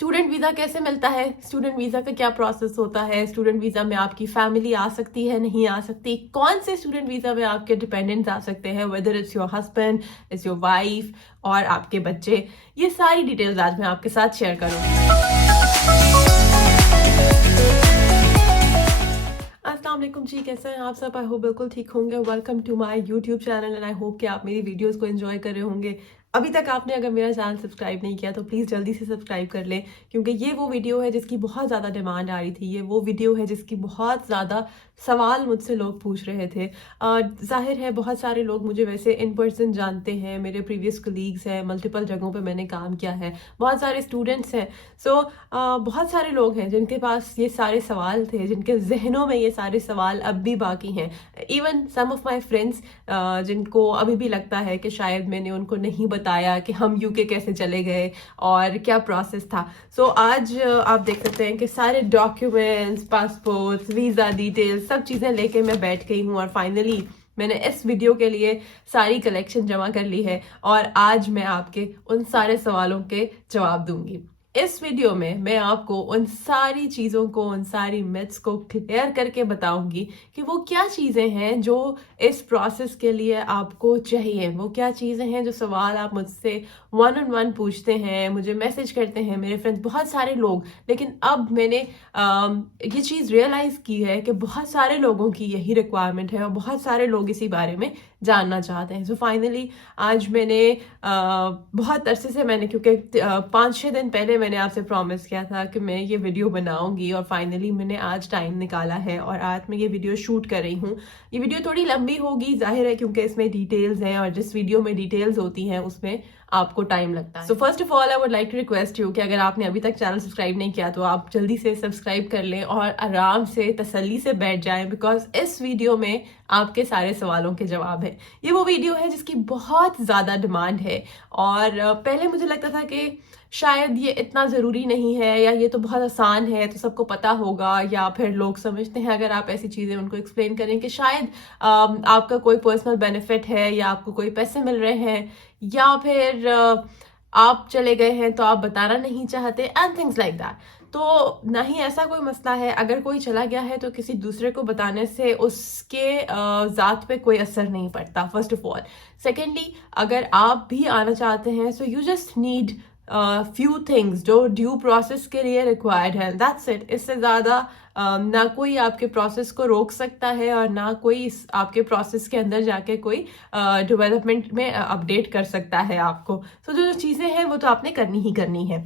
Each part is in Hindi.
स्टूडेंट वीज़ा कैसे मिलता है, स्टूडेंट वीज़ा का क्या प्रोसेस होता है, स्टूडेंट वीज़ा में आपकी फैमिली आ सकती है नहीं आ सकती, कौन से स्टूडेंट वीज़ा में आपके डिपेंडेंट्स आ सकते हैं, whether it's your husband, it's your wife और आपके बच्चे, ये सारी डिटेल्स आज मैं आपके साथ शेयर करूँगी। अस्सलाम वालेकुम जी, कैसे हैं आप सब? आई होप बिल्कुल ठीक होंगे। Welcome to my YouTube channel and I hope कि आप मेरी वीडियोस को एंजॉय कर रहे होंगे। अभी तक आपने अगर मेरा चैनल सब्सक्राइब नहीं किया तो प्लीज़ जल्दी से सब्सक्राइब कर लें, क्योंकि ये वो वीडियो है जिसकी बहुत ज़्यादा डिमांड आ रही थी। ये वो वीडियो है जिसकी बहुत ज़्यादा सवाल मुझसे लोग पूछ रहे थे। ज़ाहिर है बहुत सारे लोग मुझे वैसे इन पर्सन जानते हैं, मेरे प्रीवियस कलीग्स हैं, मल्टीपल जगहों पे मैंने काम किया है, बहुत सारे स्टूडेंट्स हैं। सो बहुत सारे लोग हैं जिनके पास ये सारे सवाल थे, जिनके जहनों में ये सारे सवाल अब भी बाकी हैं। Even some of my friends जिनको अभी भी लगता है कि शायद मैंने उनको नहीं बताया कि हम यूके कैसे चले गए और क्या प्रोसेस था। सो आज आप देख सकते हैं कि सारे डॉक्यूमेंट्स, पासपोर्ट्स, वीज़ा डिटेल्स सब चीज़ें लेके मैं बैठ गई हूँ और फाइनली मैंने इस वीडियो के लिए सारी कलेक्शन जमा कर ली है और आज मैं आपके उन सारे सवालों के जवाब दूंगी। इस वीडियो में मैं आपको उन सारी चीज़ों को, उन सारी मिथ्स को क्लियर करके बताऊंगी कि वो क्या चीज़ें हैं जो इस प्रोसेस के लिए आपको चाहिए, वो क्या चीज़ें हैं जो सवाल आप मुझसे वन ऑन वन पूछते हैं, मुझे मैसेज करते हैं मेरे फ्रेंड्स, बहुत सारे लोग। लेकिन अब मैंने ये चीज़ रियलाइज़ की है कि बहुत सारे लोगों की यही रिक्वायरमेंट है और बहुत सारे लोग इसी बारे में जानना चाहते हैं। सो फाइनली आज मैंने बहुत अरसे से मैंने, क्योंकि 5-6 दिन पहले मैंने आपसे प्रॉमिस किया था कि मैं ये वीडियो बनाऊंगी और फाइनली मैंने आज टाइम निकाला है और आज मैं ये वीडियो शूट कर रही हूँ। ये वीडियो थोड़ी लंबी होगी, जाहिर है, क्योंकि इसमें डिटेल्स हैं और जिस वीडियो में डिटेल्स होती हैं उसमें आपको टाइम लगता है। So first of all I would like to request you कि अगर आपने अभी तक चैनल सब्सक्राइब नहीं किया तो आप जल्दी से सब्सक्राइब कर लें और आराम से तसल्ली से बैठ जाएं, बिकॉज इस वीडियो में आपके सारे सवालों के जवाब हैं। ये वो वीडियो है जिसकी बहुत ज़्यादा डिमांड है और पहले मुझे लगता था कि शायद ये इतना ज़रूरी नहीं है या ये तो बहुत आसान है तो सबको पता होगा, या फिर लोग समझते हैं अगर आप ऐसी चीज़ें उनको एक्सप्लेन करें कि शायद आपका कोई पर्सनल बेनिफिट है या आपको कोई पैसे मिल रहे हैं या फिर आप चले गए हैं तो आप बताना नहीं चाहते एंड थिंग्स लाइक दैट। तो नहीं, ऐसा कोई मसला है। अगर कोई चला गया है तो किसी दूसरे को बताने से उसके ज़ात पे कोई असर नहीं पड़ता, फर्स्ट ऑफ ऑल। सेकेंडली, अगर आप भी आना चाहते हैं so you just need few things जो ड्यू प्रोसेस के लिए रिक्वायर्ड है, दैट्स इट। इससे ज़्यादा ना कोई आपके प्रोसेस को रोक सकता है और ना कोई आपके प्रोसेस के अंदर जाके कोई डेवलपमेंट में अपडेट कर सकता है आपको। सो जो चीज़ें हैं वो तो आपने करनी ही करनी है।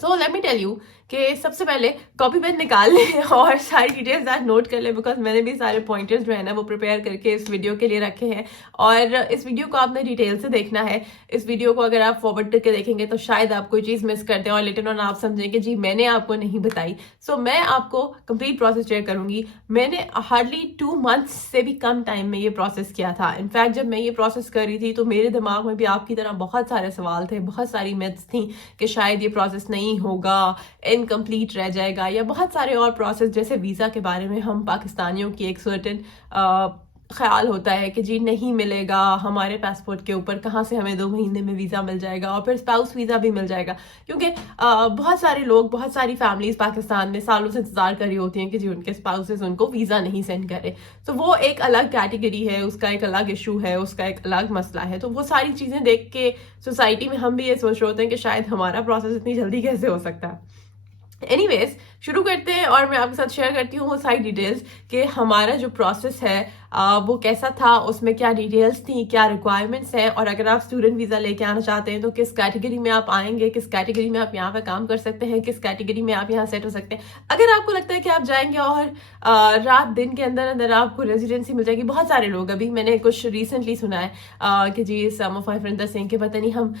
So let me tell you कि सबसे पहले कॉपी पेन निकाल लें और सारी डिटेल्स आज नोट कर लें, बिकॉज मैंने भी सारे पॉइंटर्स जो है ना वो प्रिपेयर करके इस वीडियो के लिए रखे हैं और इस वीडियो को आपने डिटेल से देखना है। इस वीडियो को अगर आप फॉरवर्ड करके देखेंगे तो शायद आप कोई चीज़ मिस करते हैं और लेटर ऑन आप समझें कि जी मैंने आपको नहीं बताई। सो मैं आपको कंप्लीट प्रोसेस शेयर करूंगी। मैंने हार्डली 2 मंथ्स से भी कम टाइम में ये प्रोसेस किया था। इनफैक्ट जब मैं ये प्रोसेस कर रही थी तो मेरे दिमाग में भी आपकी तरह बहुत सारे सवाल थे, बहुत सारी मिथ्स थी कि शायद ये प्रोसेस नहीं होगा, इनकम्प्लीट रह जाएगा, या बहुत सारे और प्रोसेस जैसे वीज़ा के बारे में हम पाकिस्तानियों की एक सर्टेन ख्याल होता है कि जी नहीं मिलेगा, हमारे पासपोर्ट के ऊपर कहाँ से हमें 2 महीने में वीज़ा मिल जाएगा और फिर स्पाउस वीज़ा भी मिल जाएगा, क्योंकि बहुत सारे लोग, बहुत सारी फैमिलीज पाकिस्तान में सालों से इंतजार कर रही होती हैं कि जी उनके स्पाउसेस उनको वीज़ा नहीं सेंड करें। तो वो एक अलग कैटेगरी है, उसका एक अलग इशू है, उसका एक अलग मसला है। तो वो सारी चीज़ें देख के सोसाइटी में हम भी ये सोच रहे होते हैं कि शायद हमारा प्रोसेस इतनी जल्दी कैसे हो सकता है। एनीवेज, शुरू करते हैं और मैं आपके साथ शेयर करती हूँ वो सारी डिटेल्स कि हमारा जो प्रोसेस है वो कैसा था, उसमें क्या डिटेल्स थी, क्या रिक्वायरमेंट्स हैं, और अगर आप स्टूडेंट वीज़ा लेके आना चाहते हैं तो किस कैटेगरी में आप आएंगे, किस कैटेगरी में आप यहाँ पे काम कर सकते हैं, किस कैटेगरी में आप यहाँ सेट हो सकते हैं। अगर आपको लगता है कि आप जाएंगे और रात दिन के अंदर अंदर आपको रेजिडेंसी मिल जाएगी, बहुत सारे लोग, अभी मैंने कुछ रिसेंटली सुना है कि जी some of my friends are saying कि पता नहीं हम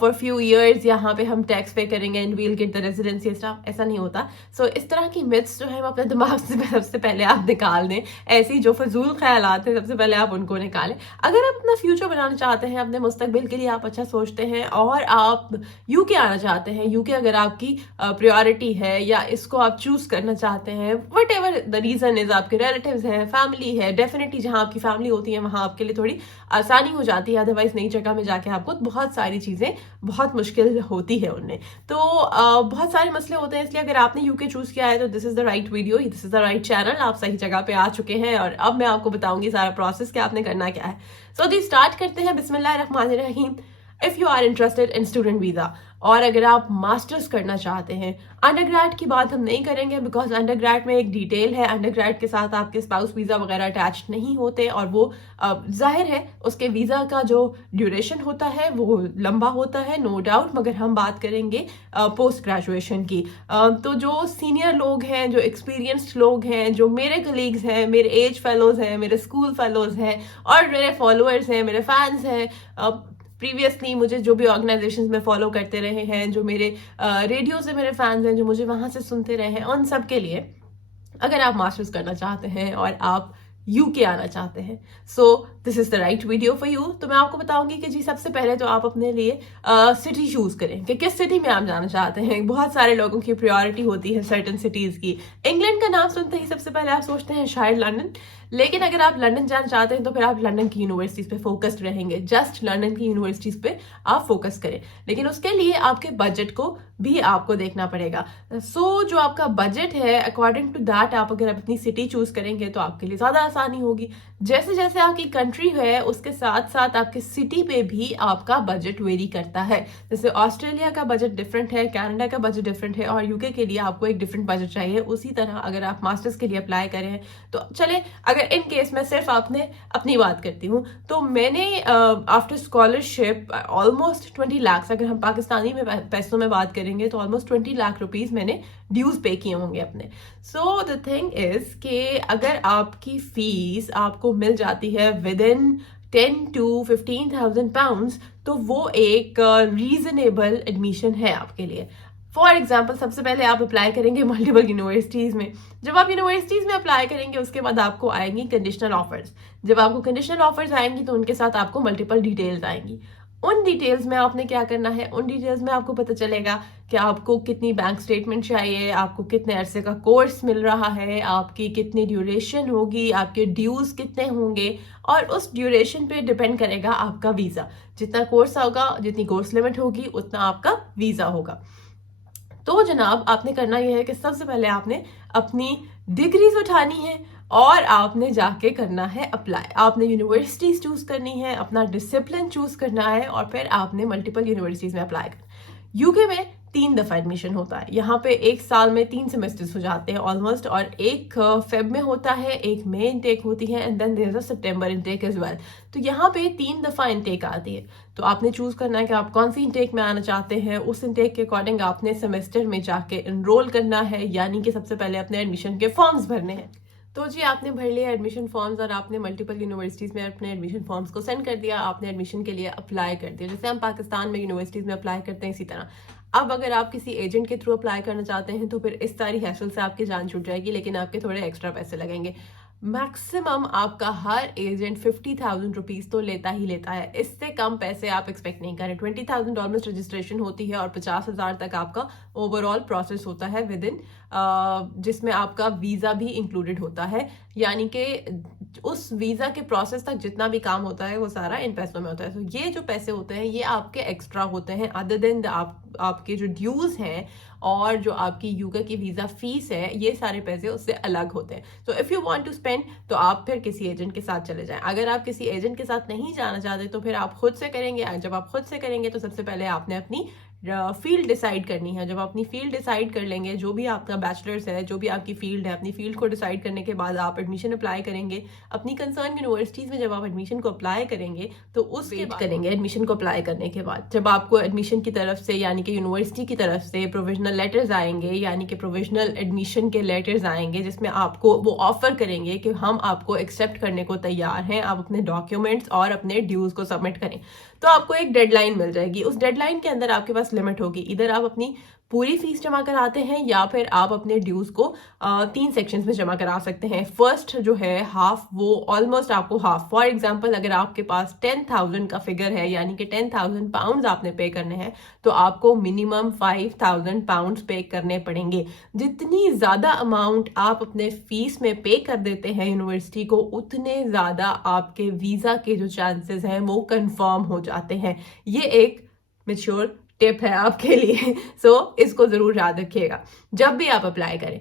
फॉर फ्यू ईयर्स यहाँ पे हम टैक्स पे करेंगे and we'll get the residency staff. ऐसा नहीं होता। सो इस तरह की मिथ्स जो है वो अपने दिमाग से सबसे पहले आप निकाल दें। ऐसी जो फजूल ख्याल आते हैं सबसे पहले आप उनको निकालें। अगर आप अपना फ्यूचर बनाना चाहते हैं, अपने मुस्तकबिल के लिए आप अच्छा सोचते हैं और आप यूके आना चाहते हैं, यूके अगर आपकी प्रायोरिटी है या इसको आप चूज करना चाहते हैं, whatever the reason is, आपके रिलेटिव्स हैं, फैमिली है, डेफिनेटली जहाँ आपकी फैमिली होती है वहाँ आपके लिए थोड़ी आसानी हो जाती है। अदरवाइज नई जगह में जाके आपको बहुत सारी चीजें बहुत मुश्किल होती है उनमें, तो बहुत सारे मसले होते हैं। इसलिए अगर आपने यूके चूज किया है तो this is the right video, this is the right channel, आप सही जगह पे आ चुके हैं। और अब मैं आपको बताऊंगी सारा प्रोसेस कि आपने करना क्या है। सो जी स्टार्ट करते हैं। बिस्मिल्लाहिर्रहमानिर्रहीम। If you are interested in student visa, और अगर आप मास्टर्स करना चाहते हैं, अंडरग्रेड की बात हम नहीं करेंगे बिकॉज अंडरग्रेड में एक डिटेल है, अंडरग्रेड के साथ आपके स्पाउस वीजा वगैरह अटैच नहीं होते और वो जाहिर है उसके वीजा का जो ड्यूरेशन होता है वो लंबा होता है, नो डाउट। मगर हम बात करेंगे पोस्ट ग्रेजुएशन की। तो जो सीनियर लोग हैं, जो एक्सपीरियंस्ड लोग हैं, जो मेरे कलीग्स हैं, मेरे एज फेलोज हैं, मेरे स्कूल फेलोज हैं और मेरे फॉलोअर्स हैं, मेरे फैंस हैं, प्रीवियसली मुझे जो भी ऑर्गेनाइजेशंस में फॉलो करते रहे हैं, जो मेरे रेडियो से मेरे फैंस हैं, जो मुझे वहां से सुनते रहे हैं, उन सब के लिए अगर आप मास्टर्स करना चाहते हैं और आप यूके आना चाहते हैं, so this is the right video for you. तो मैं आपको बताऊंगी कि जी सबसे पहले तो आप अपने लिए सिटी चूज करें कि किस सिटी में आप जाना चाहते हैं। बहुत सारे लोगों की प्रायोरिटी होती है सर्टन सिटीज की। इंग्लैंड का नाम सुनते ही सबसे पहले आप सोचते हैं शायद लंदन, लेकिन अगर आप लंदन जाना चाहते हैं तो फिर आप लंदन की यूनिवर्सिटीज पे फोकस्ड रहेंगे, जस्ट लंदन की यूनिवर्सिटीज पे आप फोकस करें। लेकिन उसके लिए आपके बजट को भी आपको देखना पड़ेगा। सो जो आपका बजट है अकॉर्डिंग टू दैट आप अगर अपनी सिटी चूज करेंगे तो आपके लिए ज्यादा आसानी होगी। जैसे जैसे आपकी कंट्री है उसके साथ साथ आपके सिटी पे भी आपका बजट वेरी करता है। जैसे ऑस्ट्रेलिया का बजट डिफरेंट है, कनाडा का बजट डिफरेंट है और यूके के लिए आपको एक डिफरेंट बजट चाहिए। उसी तरह अगर आप मास्टर्स के लिए अप्लाई करें तो चले, अगर इन केस में सिर्फ आपने अपनी बात करती हूँ तो मैंने आफ्टर स्कॉलरशिप ऑलमोस्ट 20 लाख, अगर हम पाकिस्तानी में पैसों में बात करेंगे तो ऑलमोस्ट 20 लाख रुपीज मैंने ड्यूज पे किए होंगे अपने। सो द थिंग इज कि अगर आपकी फीस आपको मिल जाती है विद इन 10 to 15,000 पाउंड्स तो वो एक रीजनेबल एडमिशन है आपके लिए। फॉर एग्जाम्पल सबसे पहले आप अप्लाई करेंगे मल्टीपल यूनिवर्सिटीज में। जब आप यूनिवर्सिटीज में अप्लाई करेंगे उसके बाद आपको आएंगी कंडीशनल ऑफर्स। जब आपको कंडीशनल ऑफर्स आएंगी तो उनके साथ आपको मल्टीपल डिटेल्स आएंगी। उन डिटेल्स में आपने क्या करना है, उन डिटेल्स में आपको पता चलेगा कि आपको कितनी बैंक स्टेटमेंट चाहिए, आपको कितने अरसे का कोर्स मिल रहा है, आपकी कितनी ड्यूरेशन होगी, आपके ड्यूज कितने होंगे और उस ड्यूरेशन पे डिपेंड करेगा आपका वीजा। जितना कोर्स होगा, जितनी कोर्स लिमिट होगी उतना आपका वीजा होगा। तो जनाब आपने करना यह है कि सबसे पहले आपने अपनी डिग्रीज उठानी है और आपने जाके करना है अप्लाई। आपने यूनिवर्सिटीज चूज करनी है, अपना डिसिप्लिन चूज करना है और फिर आपने मल्टीपल यूनिवर्सिटीज में अप्लाई करना। यूके में 3 दफा एडमिशन होता है। यहाँ पे एक साल में 3 सेमेस्टर्स हो जाते हैं ऑलमोस्ट, और एक फेब में होता है, एक में इनटेक होती है and then there is a September intake as well. तो यहाँ पे 3 दफा इनटेक आती है। तो आपने चूज करना है कि आप कौन सी इनटेक में आना चाहते हैं। उस इनटेक के अकॉर्डिंग आपने सेमेस्टर में जाके एनरोल करना है, यानी कि सबसे पहले अपने एडमिशन के फॉर्म्स भरने हैं। तो जी आपने भर लिया एडमिशन फॉर्म्स और आपने मल्टीपल यूनिवर्सिटीज में अपने एडमिशन फॉर्म्स को सेंड कर दिया, आपने एडमिशन के लिए अप्लाई कर दिया। जैसे हम पाकिस्तान में यूनिवर्सिटीज में अप्लाई करते हैं इसी तरह अब अगर आप किसी एजेंट के थ्रू अप्लाई करना चाहते हैं तो फिर इस सारी हैसल से आपकी जान छूट जाएगी, लेकिन आपके थोड़े एक्स्ट्रा पैसे लगेंगे। मैक्सिमम आपका हर एजेंट 50,000 रुपीज तो लेता ही लेता है, इससे कम पैसे आप एक्सपेक्ट नहीं करें। 20,000 ऑलमोस्ट रजिस्ट्रेशन होती है और 50,000 तक आपका ओवरऑल प्रोसेस होता है विद इन, जिसमें आपका वीजा भी इंक्लूडेड होता है। यानी कि उस वीजा के प्रोसेस तक जितना भी काम होता है वो सारा इन पैसों में होता है। तो ये जो पैसे होते हैं ये आपके एक्स्ट्रा होते हैं, अदर देन आपके जो ड्यूज हैं और जो आपकी यूके की वीजा फीस है, ये सारे पैसे उससे अलग होते हैं। तो if you want to spend तो आप फिर किसी एजेंट के साथ चले जाएं। अगर आप किसी एजेंट के साथ नहीं जाना चाहते तो फिर आप खुद से करेंगे। जब आप खुद से करेंगे तो सबसे पहले आपने अपनी फील्ड डिसाइड करनी है। जब अपनी फील्ड डिसाइड कर लेंगे, जो भी आपका बैचलर्स है, जो भी आपकी फील्ड है, अपनी फील्ड को डिसाइड करने के बाद आप एडमिशन अप्लाई करेंगे अपनी कंसर्न यूनिवर्सिटीज में। जब आप एडमिशन को अप्लाई करेंगे तो उसके बाद करेंगे एडमिशन को अप्लाई करने के बाद जब आपको एडमिशन की तरफ से यानी कि यूनिवर्सिटी की तरफ से प्रोविजनल लेटर्स आएंगे, यानी कि प्रोविजनल एडमिशन के लेटर्स आएंगे जिसमें आपको वो ऑफर करेंगे कि हम आपको एक्सेप्ट करने को तैयार हैं, आप अपने डॉक्यूमेंट्स और अपने ड्यूज को सबमिट करें। तो आपको एक डेडलाइन मिल जाएगी। उस डेडलाइन के अंदर आपके पास लिमिट होगी, इधर आप अपनी पूरी फीस जमा कराते हैं या फिर आप अपने ड्यूज को 3 सेक्शंस में जमा करा सकते हैं। फर्स्ट जो है हाफ, वो ऑलमोस्ट आपको हाफ, फॉर एग्जांपल अगर आपके पास 10,000 का फिगर है यानी कि 10,000 पाउंड्स आपने पे करने हैं तो आपको मिनिमम 5,000 पाउंड्स पे करने पड़ेंगे। जितनी ज्यादा अमाउंट आप अपने फीस में पे कर देते हैं यूनिवर्सिटी को, उतने ज्यादा आपके वीजा के जो चांसेस हैं वो कंफर्म हो जाते हैं। ये एक मेच्योर टिप है आपके लिए। सो इसको जरूर याद रखिएगा जब भी आप अप्लाई करें।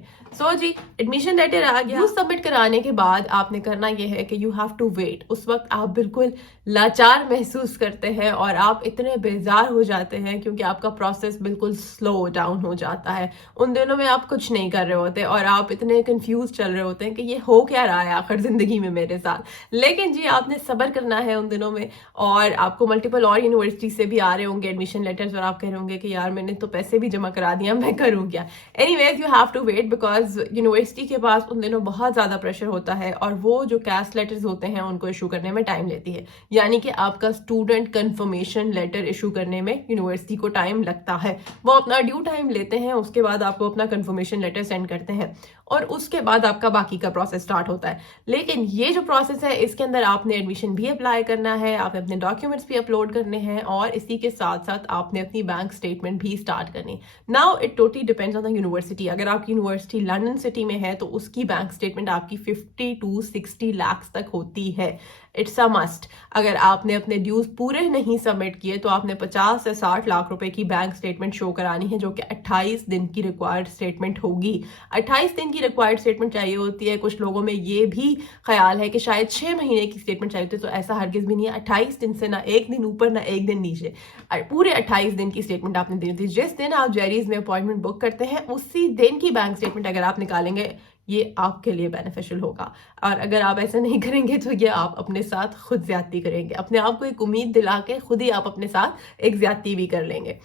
जी, एडमिशन लेटर आ गया। सबमिट कराने के बाद आपने करना यह है कि यू हैव टू वेट। उस वक्त आप बिल्कुल लाचार महसूस करते हैं और आप इतने बेजार हो जाते हैं क्योंकि आपका प्रोसेस बिल्कुल स्लो डाउन हो जाता है। उन दिनों में आप कुछ नहीं कर रहे होते और आप इतने कंफ्यूज चल रहे होते हैं कि ये हो क्या रहा है आखिर जिंदगी में मेरे साथ। लेकिन जी, आपने सब्र करना है उन दिनों में, और आपको मल्टीपल और यूनिवर्सिटी से भी आ रहे होंगे एडमिशन लेटर्स और आप कह रहे होंगे कि यार मैंने तो पैसे भी जमा करा दिया, मैं करूँ क्या। Anyways, you have to wait because university के पास उन दिनों बहुत ज्यादा प्रेशर होता है और वो जो कैस्ट लेटर्स होते हैं उनको इशू करने में टाइम लेती है। यानी कि आपका स्टूडेंट कंफर्मेशन लेटर इशू करने में यूनिवर्सिटी को टाइम लगता है। वो अपना ड्यू टाइम लेते हैं, उसके बाद आपको अपना कंफर्मेशन लेटर सेंड करते हैं और उसके बाद आपका बाकी का प्रोसेस स्टार्ट होता है। लेकिन ये जो प्रोसेस है इसके अंदर आपने एडमिशन भी अप्लाई करना है, आपने अपने डॉक्यूमेंट्स भी अपलोड करने हैं और इसी के साथ साथ आपने अपनी बैंक स्टेटमेंट भी स्टार्ट करनी। Now it totally depends on the university. अगर आपकी यूनिवर्सिटी लंदन सिटी में है तो उसकी बैंक स्टेटमेंट आपकी 50 to 60 लाख तक होती है। It's a must. अगर आपने अपने ड्यूज पूरे नहीं सबमिट किए तो आपने 50 से 60 लाख रुपए की बैंक स्टेटमेंट शो करानी है, जो कि 28 दिन की रिक्वायर्ड स्टेटमेंट होगी। 28 दिन की रिक्वायर्ड स्टेटमेंट चाहिए होती है। कुछ लोगों में ये भी ख्याल है कि शायद 6 महीने की स्टेटमेंट चाहिए होती है, तो ऐसा हरगिज भी नहीं है। 28 दिन से ना एक दिन ऊपर ना एक दिन नीचे, पूरे 28 दिन की स्टेटमेंट आपने देनी होती है। जिस दिन आप जेरीज में अपॉइंटमेंट बुक करते हैं उसी दिन की बैंक स्टेटमेंट अगर आप निकालेंगे, ये आपके लिए बेनिफिशियल होगा। और अगर आप ऐसा नहीं करेंगे तो ये आप अपने साथ खुद ज्यादती करेंगे, अपने आप को एक उम्मीद दिला के खुद ही आप अपने साथ एक ज्यादती भी कर लेंगे।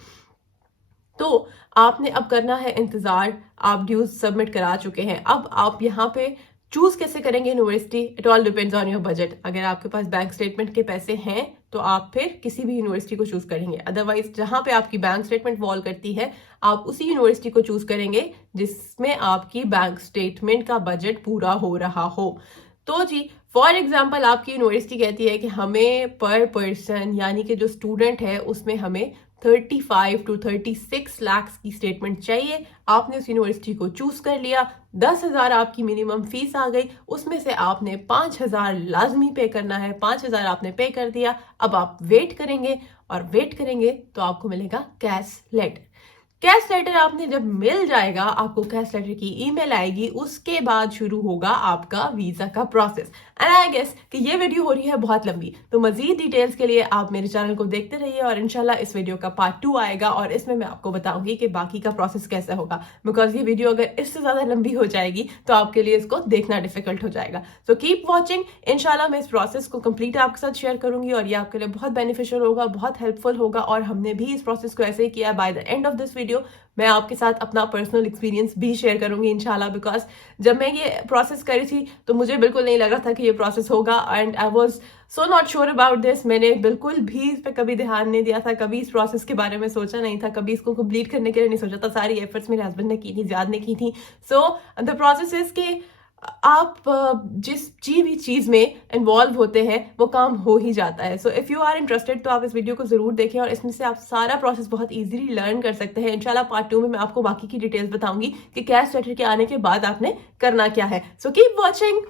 तो आपने अब करना है इंतजार। आप ड्यूज सबमिट करा चुके हैं, अब आप यहाँ पे चूज कैसे करेंगे university, it all depends on your budget. अगर आपके पास बैंक स्टेटमेंट के पैसे हैं तो आप फिर किसी भी यूनिवर्सिटी को चूज करेंगे, अदरवाइज जहां पे आपकी बैंक स्टेटमेंट फॉल करती है आप उसी यूनिवर्सिटी को चूज करेंगे जिसमें आपकी बैंक स्टेटमेंट का बजट पूरा हो रहा हो। तो जी, फॉर एग्जाम्पल आपकी यूनिवर्सिटी कहती है कि हमें पर पर्सन यानी कि जो स्टूडेंट है उसमें हमें 35 to 36 लाख की स्टेटमेंट चाहिए। आपने उस यूनिवर्सिटी को चूज कर लिया, 10,000 आपकी मिनिमम फीस आ गई, उसमें से आपने 5,000 लाजमी पे करना है। 5,000 आपने पे कर दिया, अब आप वेट करेंगे और वेट करेंगे तो आपको मिलेगा कैश लेटर। कैश लेटर आपने जब मिल जाएगा, आपको कैश लेटर की ईमेल आएगी, उसके बाद शुरू होगा आपका वीजा का प्रोसेस। एंड आई गेस कि ये वीडियो हो रही है बहुत लंबी, तो मजीद डिटेल्स के लिए आप मेरे चैनल को देखते रहिए और इंशाल्लाह इस वीडियो का पार्ट 2 आएगा और इसमें मैं आपको बताऊंगी कि बाकी का प्रोसेस कैसे होगा। बिकॉज ये वीडियो अगर इससे ज्यादा लंबी हो जाएगी तो आपके लिए इसको देखना डिफिकल्ट हो जाएगा। So keep watching. इंशाल्लाह मैं इस प्रोसेस को कंप्लीट आपके साथ शेयर करूंगी और ये आपके लिए बहुत बेनिफिशियल होगा, बहुत हेल्पफुल होगा। और हमने भी इस प्रोसेस को ऐसे ही किया। By the end of this video मैं आपके साथ अपना पर्सनल एक्सपीरियंस भी शेयर करूंगी इंशाल्लाह। बिकॉज जब मैं ये प्रोसेस करी थी तो मुझे बिल्कुल नहीं लग रहा था कि ये प्रोसेस होगा and I was so not sure about this. मैंने बिल्कुल भी इस पर कभी ध्यान नहीं दिया था, कभी इस प्रोसेस के बारे में सोचा नहीं था, कभी इसको कंप्लीट करने के लिए नहीं सोचा था। सारी एफर्ट्स मेरे हस्बैंड ने की थी, ज़्यादा ने की थी। सो द प्रोसेस इज के आप जिस भी चीज में इन्वॉल्व होते हैं वो काम हो ही जाता है। So if you are interested तो आप इस वीडियो को जरूर देखें और इसमें से आप सारा प्रोसेस बहुत इजीली लर्न कर सकते हैं। इंशाल्लाह पार्ट 2 में मैं आपको बाकी की डिटेल्स बताऊंगी कि कैश लेटर के आने के बाद आपने करना क्या है। So keep watching.